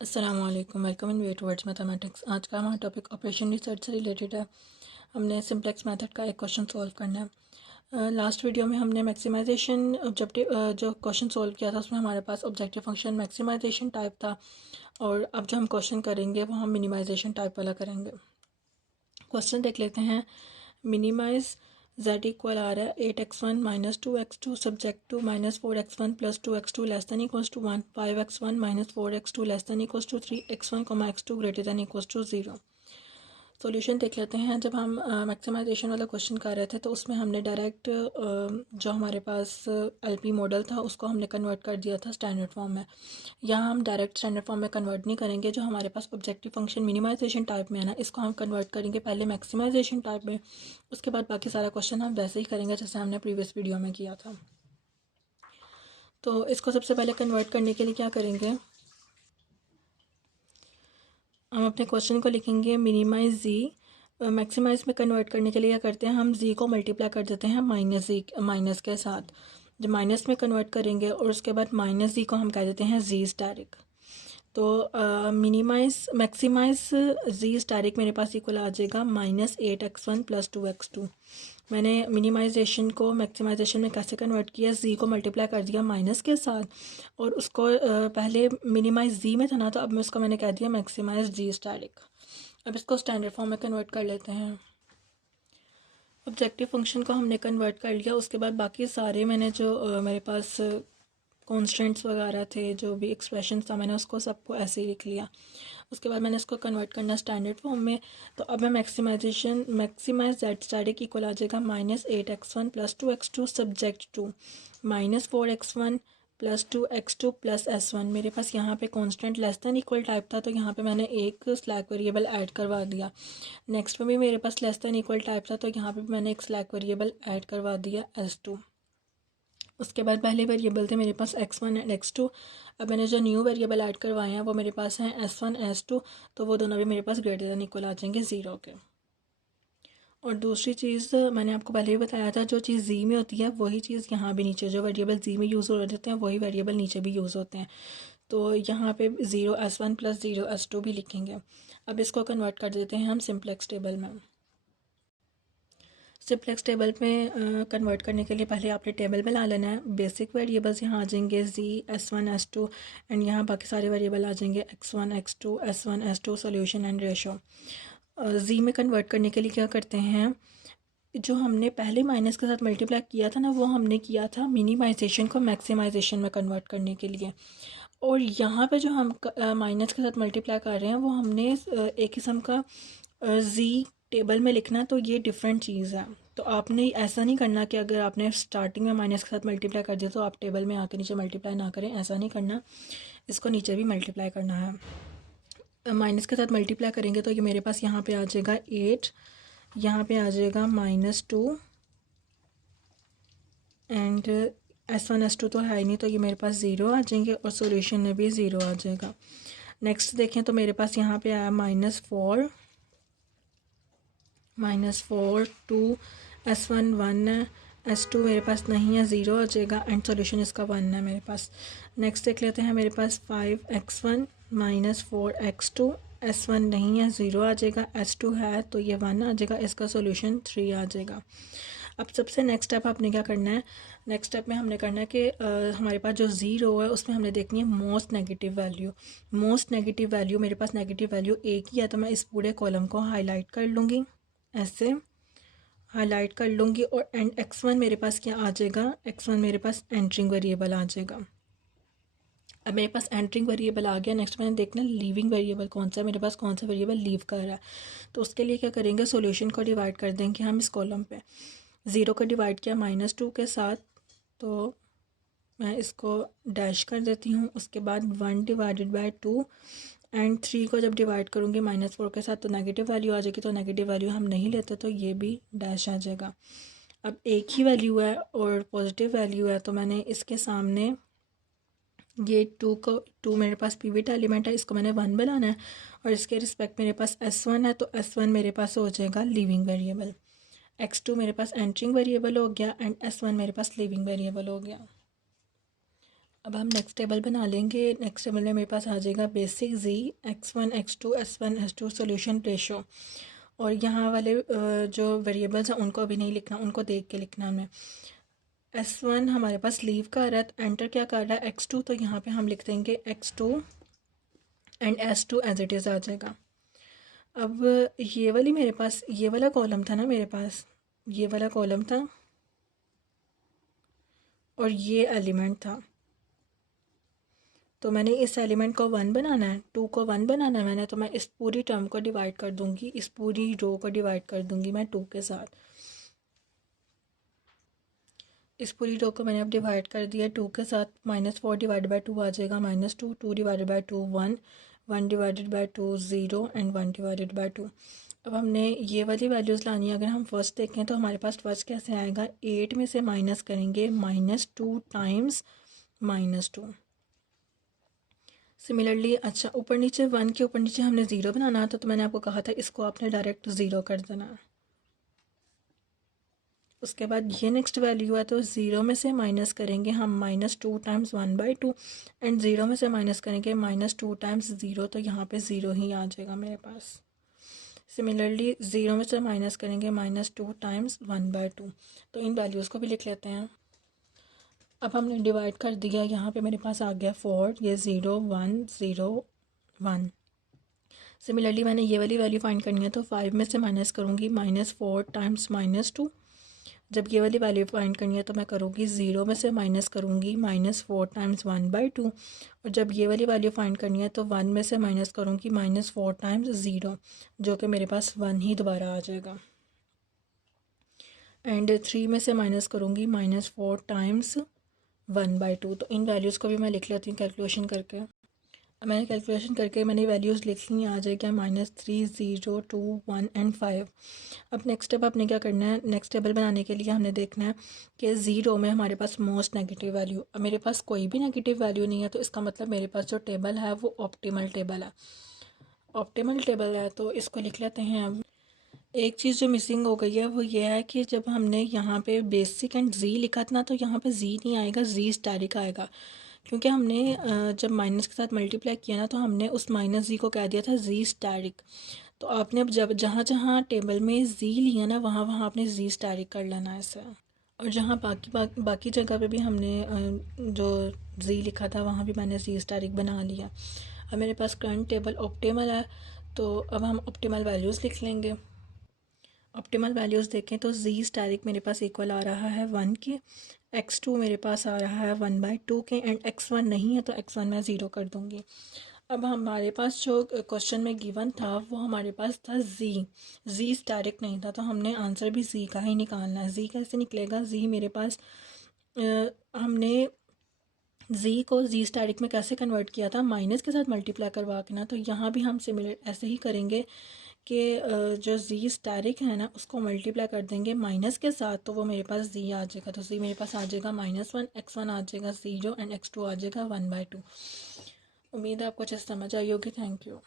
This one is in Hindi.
अस्सलाम वालेकुम, welcome in way towards mathematics. आज का हमारा टॉपिक ऑपरेशन रिसर्च से रिलेटेड है। हमने सिंप्लेक्स मेथड का एक क्वेश्चन सॉल्व करना है। लास्ट वीडियो में हमने मैक्सिमाइजेशन ऑब्जेक्टिव जो क्वेश्चन सॉल्व किया था उसमें हमारे पास ऑब्जेक्टिव फंक्शन मैक्सिमाइजेशन टाइप था, और अब जो हम क्वेश्चन करेंगे वो हम मिनिमाइजेशन टाइप वाला करेंगे। क्वेश्चन देख लेते हैं। मिनिमाइज z इक्वल आ रहा है 8x1 minus 2x2 subject to minus 4x1 plus 2x2 less than equals to 1, 5x1 minus 4x2 less than equals to 3, x1 x2 greater than equals to 0। Solution देख लेते हैं। जब हम मैक्सिमाइजेशन वाला क्वेश्चन कर रहे थे तो उसमें हमने डायरेक्ट जो हमारे पास एलपी मॉडल था उसको हमने कन्वर्ट कर दिया था स्टैंडर्ड फॉर्म में। यहाँ हम डायरेक्ट स्टैंडर्ड फॉर्म में कन्वर्ट नहीं करेंगे। जो हमारे पास ऑब्जेक्टिव फंक्शन मिनिमाइजेशन टाइप में है ना, इसको हम कन्वर्ट करेंगे पहले मैक्सिमाइजेशन टाइप में, उसके बाद बाकी सारा क्वेश्चन हम वैसे ही करेंगे जैसे हमने प्रीवियस वीडियो में किया था। तो इसको सबसे पहले कन्वर्ट करने के लिए क्या करेंगे, हम अपने क्वेश्चन को लिखेंगे मिनिमाइज जी। मैक्सिमाइज में कन्वर्ट करने के लिए क्या करते हैं, हम जी को मल्टीप्लाई कर देते हैं माइनस के साथ। जब माइनस में कन्वर्ट करेंगे और उसके बाद माइनस जी को हम कह देते हैं जी स्टैरिक। तो मैक्सिमाइज जी स्टैरिक मेरे पास इक्वल आ जाएगा -8x1 + 2x2। मैंने मिनिमाइजेशन को मैक्सिमाइजेशन में कैसे कन्वर्ट किया, जी को मल्टीप्लाई कर दिया माइनस के साथ, और उसको पहले मिनिमाइज जी में था ना, तो अब मैं उसको मैंने कह दिया मैक्सिमाइज जी स्टैरिक। अब इसको स्टैंडर्ड फॉर्म में कन्वर्ट कर लेते हैं। ऑब्जेक्टिव फंक्शन को हमने कन्वर्ट कर लिया। उसके बाद बाकी सारे मैंने जो मेरे पास कॉन्स्टेंट्स वगैरह थे, जो भी एक्सप्रेशन था, मैंने उसको सबको ऐसे ही लिख लिया। उसके बाद मैंने इसको कन्वर्ट करना स्टैंडर्ड फॉर्म में। तो अब मैं मैक्सिमाइज जेड स्टैटिक इक्वल आ जाएगा -8x1 + 2x2 subject to -4x1 + 2x2 + s1। मेरे पास यहाँ पे constant less than equal type था, तो यहाँ पे मैंने एक स्लैक वेरिएबल ऐड करवा दिया। नेक्स्ट में भी मेरे पास लेस दैन इक्वल टाइप था, तो यहाँ पे भी मैंने एक स्लैक वेरिएबल ऐड करवा दिया s2। उसके बाद पहले वेरिएबल थे मेरे पास x1 एंड x2। अब मैंने जो न्यू वेरिएबल ऐड करवाए हैं वो मेरे पास हैं s1 s2, तो वो दोनों भी मेरे पास ग्रेटर दैन इक्वल आ जाएंगे 0 के। और दूसरी चीज़ मैंने आपको पहले भी बताया था, जो चीज़ जी में होती है वही चीज़ यहाँ भी नीचे, जो वेरिएबल जी में यूज़ हो रहे होते हैं वही वेरिएबल नीचे भी यूज़ होते हैं। तो यहाँ पे 0s1 + 0s2 भी लिखेंगे। अब इसको कन्वर्ट कर देते हैं हम सिंप्लेक्स टेबल में। सिंप्लेक्स टेबल में कन्वर्ट करने के लिए पहले आपने टेबल बना लेना है। बेसिक वेरिएबल्स यहाँ आ जाएंगे जी, s1 s2, एंड यहाँ बाकी सारे वेरिएबल आ जाएंगे x1 x2 s1 s2 solution and ratio. जी में कन्वर्ट करने के लिए क्या करते हैं, जो हमने पहले माइनस के साथ मल्टीप्लाई किया था ना, वो हमने किया था मिनिमाइजेशन को मैक्सिमाइजेशन में कन्वर्ट करने के लिए। और यहाँ पे जो हम माइनस के साथ मल्टीप्लाई कर रहे हैं वो हमने एक किस्म का जी टेबल में लिखना, तो ये डिफरेंट चीज़ है। तो आपने ऐसा नहीं करना कि अगर आपने स्टार्टिंग में माइनस के साथ मल्टीप्लाई कर दिया तो आप टेबल में आके नीचे मल्टीप्लाई ना करें, ऐसा नहीं करना। इसको नीचे भी मल्टीप्लाई करना है। माइनस के साथ मल्टीप्लाई करेंगे तो ये मेरे पास यहाँ पे आ जाएगा 8, यहाँ पे आ जाएगा -2, एंड s1 s2 तो है ही नहीं, तो ये मेरे पास 0 आ जाएंगे, और सॉल्यूशन में भी 0 आ जाएगा। नेक्स्ट देखें तो मेरे पास यहाँ पे आया -4, 2, s1 1 है, s2 मेरे पास नहीं है, 0 आ जाएगा, एंड सॉल्यूशन इसका 1 है मेरे पास। नेक्स्ट देख लेते हैं, मेरे पास 5x1 -4x2, s1 नहीं है, 0 आ जाएगा, s2 है तो ये 1 आ जाएगा, इसका सॉल्यूशन 3 आ जाएगा। अब सबसे नेक्स्ट स्टेप आपने क्या करना है, नेक्स्ट स्टेप में हमने करना है कि हमारे पास जो 0 है उसमें हमने देखनी है most negative value. Most negative value मेरे पास नेगेटिव वैल्यू एक ही है, तो मैं इस पूरे कॉलम को हाईलाइट कर लूँगी, ऐसे हाईलाइट कर लूँगी। और एंड x1 मेरे पास क्या आ जाएगा, x1 मेरे पास एंटरिंग वेरिएबल आ जाएगा। अब मेरे पास एंटरिंग वेरिएबल आ गया। नेक्स्ट मैंने देखना लीविंग वेरिएबल कौन सा है, मेरे पास कौन सा वेरिएबल लीव कर रहा है। तो उसके लिए क्या करेंगे, सॉल्यूशन को डिवाइड कर देंगे हम इस कॉलम पे। 0 को डिवाइड किया -2 के साथ, तो मैं इसको डैश कर देती हूँ। उसके बाद 1 / 2, एंड 3 को जब डिवाइड करूँगी -4 के साथ तो नेगेटिव वैल्यू आ जाएगी, तो नेगेटिव वैल्यू हम नहीं लेते, तो ये भी डैश आ जाएगा। अब एक ही वैल्यू है और पॉजिटिव वैल्यू है, तो मैंने इसके सामने ये 2 मेरे पास पिवट एलिमेंट है, इसको मैंने 1 बनाना है, और इसके रिस्पेक्ट मेरे पास s1 है, तो s1 मेरे पास हो जाएगा लीविंग वेरिएबल, x2 मेरे पास एंटरिंग वेरिएबल हो गया, एंड s1 मेरे पास लीविंग वेरिएबल हो गया। अब हम नेक्स्ट टेबल बना लेंगे। नेक्स्ट टेबल में मेरे पास आ जाएगा बेसिक जी, x1 x2 s1 s2 solution ratio. और यहाँ वाले जो वेरिएबल्स हैं उनको अभी नहीं लिखना, उनको देख के लिखना हमें। s1 हमारे पास लीव का रहा है, एंटर क्या कर रहा है x2, तो यहाँ पे हम लिख देंगे x2 and s2 as it is आ जाएगा। अब ये वाली मेरे पास ये वाला कॉलम था ना, मेरे पास ये वाला कॉलम था और ये एलिमेंट था, तो मैंने इस एलिमेंट को 1 बनाना है, 2 को 1 बनाना है मैंने, तो मैं इस पूरी टर्म को डिवाइड कर दूंगी, इस पूरी रो को डिवाइड कर दूंगी मैं 2 के साथ। इस पूरी रो को मैंने अब डिवाइड कर दिया 2 के साथ। -4 डिवाइड बाई 2 आ जाएगा -2, 2 divided by 2 1, 1 divided by 2 0 and 1 divided by 2। अब हमने ये वाली वैल्यूज़ लानी है। अगर हम फर्स्ट देखें तो हमारे पास फर्स्ट कैसे आएगा, 8 में से माइनस करेंगे -2 टाइम्स -2। सिमिलरली अच्छा ऊपर नीचे 1 के ऊपर नीचे हमने 0 बनाना था, तो मैंने आपको कहा था इसको आपने डायरेक्ट 0 कर देना। उसके बाद ये नेक्स्ट वैल्यू है, तो 0 में से माइनस करेंगे हम -2 टाइम्स 1/2 एंड 0 में से माइनस करेंगे -2 टाइम्स 0, तो यहाँ पे 0 ही आ जाएगा मेरे पास। सिमिलरली 0 में से माइनस करेंगे -2 टाइम्स 1/2, तो इन वैल्यूज़ को भी लिख लेते हैं। अब हमने डिवाइड कर दिया, यहाँ पे मेरे पास आ गया 4, ये 0 1 0 1। सिमिलरली मैंने ये वाली वैल्यू फाइंड करनी है, तो 5 में से माइनस करूँगी -4 टाइम्स -2। जब ये वाली वैल्यू फाइंड करनी है तो मैं करूँगी 0 में से माइनस करूँगी -4 टाइम्स 1/2। और जब ये वाली वैल्यू फाइंड करनी है तो 1 में से माइनस करूँगी -4 टाइम्स 0, जो कि मेरे पास 1 ही दोबारा आ जाएगा। एंड 3 में से माइनस करूँगी -4 टाइम्स 1/2। तो इन वैल्यूज़ को भी मैं लिख लेती हूँ कैलकुलेशन करके। अब मैंने कैलकुलेशन करके मैंने वैल्यूज़ लिख ली, आ जाएगा -3 0 2 1 एंड 5। अब नेक्स्ट स्टेप आपने क्या करना है, नेक्स्ट टेबल बनाने के लिए हमने देखना है कि 0 में हमारे पास मोस्ट नेगेटिव वैल्यू। अब मेरे पास कोई भी नेगेटिव वैल्यू नहीं है, तो इसका मतलब मेरे पास जो टेबल है वो ऑप्टिमल टेबल है। ऑप्टिमल टेबल है तो इसको लिख लेते हैं। अब एक चीज़ जो मिसिंग हो गई है वो ये है कि जब हमने यहाँ पे बेसिक एंड जी लिखा था ना, तो यहाँ पे जी नहीं आएगा, जी स्टैटिक आएगा, क्योंकि हमने जब माइनस के साथ मल्टीप्लाई किया ना, तो हमने उस माइनस जी को कह दिया था जी स्टैटिक। तो आपने अब जब जहाँ जहाँ टेबल में जी लिया ना, वहाँ वहाँ आपने जी स्टैटिक कर लेना है इसे। और जहाँ बाकी जगह पे भी हमने जो जी लिखा था वहाँ भी मैंने जी स्टैटिक बना लिया। अब मेरे पास करंट टेबल ऑप्टिमल है, तो अब हम ऑप्टिमल वैल्यूज़ लिख लेंगे। ऑप्टिमल वैल्यूज़ देखें तो जी स्टैटिक मेरे पास इक्वल आ रहा है 1 के, x2 मेरे पास आ रहा है 1/2 के, एंड x1 नहीं है तो x1 मैं 0 कर दूँगी। अब हमारे पास जो क्वेश्चन में गिवन था वो हमारे पास था जी स्टैटिक नहीं था, तो हमने आंसर भी जी का ही निकालना है। जी कैसे निकलेगा, जी मेरे पास हमने जी को जी स्टैटिक में कैसे कन्वर्ट किया था, माइनस के साथ मल्टीप्लाई करवा के ना, तो यहाँ भी हम सिमिलर ऐसे ही करेंगे कि जो जी स्टैटिक है ना उसको मल्टीप्लाई कर देंगे माइनस के साथ, तो वो मेरे पास जी आ जाएगा। तो जी मेरे पास आ जाएगा -1, x1 आ जाएगा 0 एंड x2 आ जाएगा 1/2। उम्मीद है आपको अच्छे से समझ आई होगी। Thank you.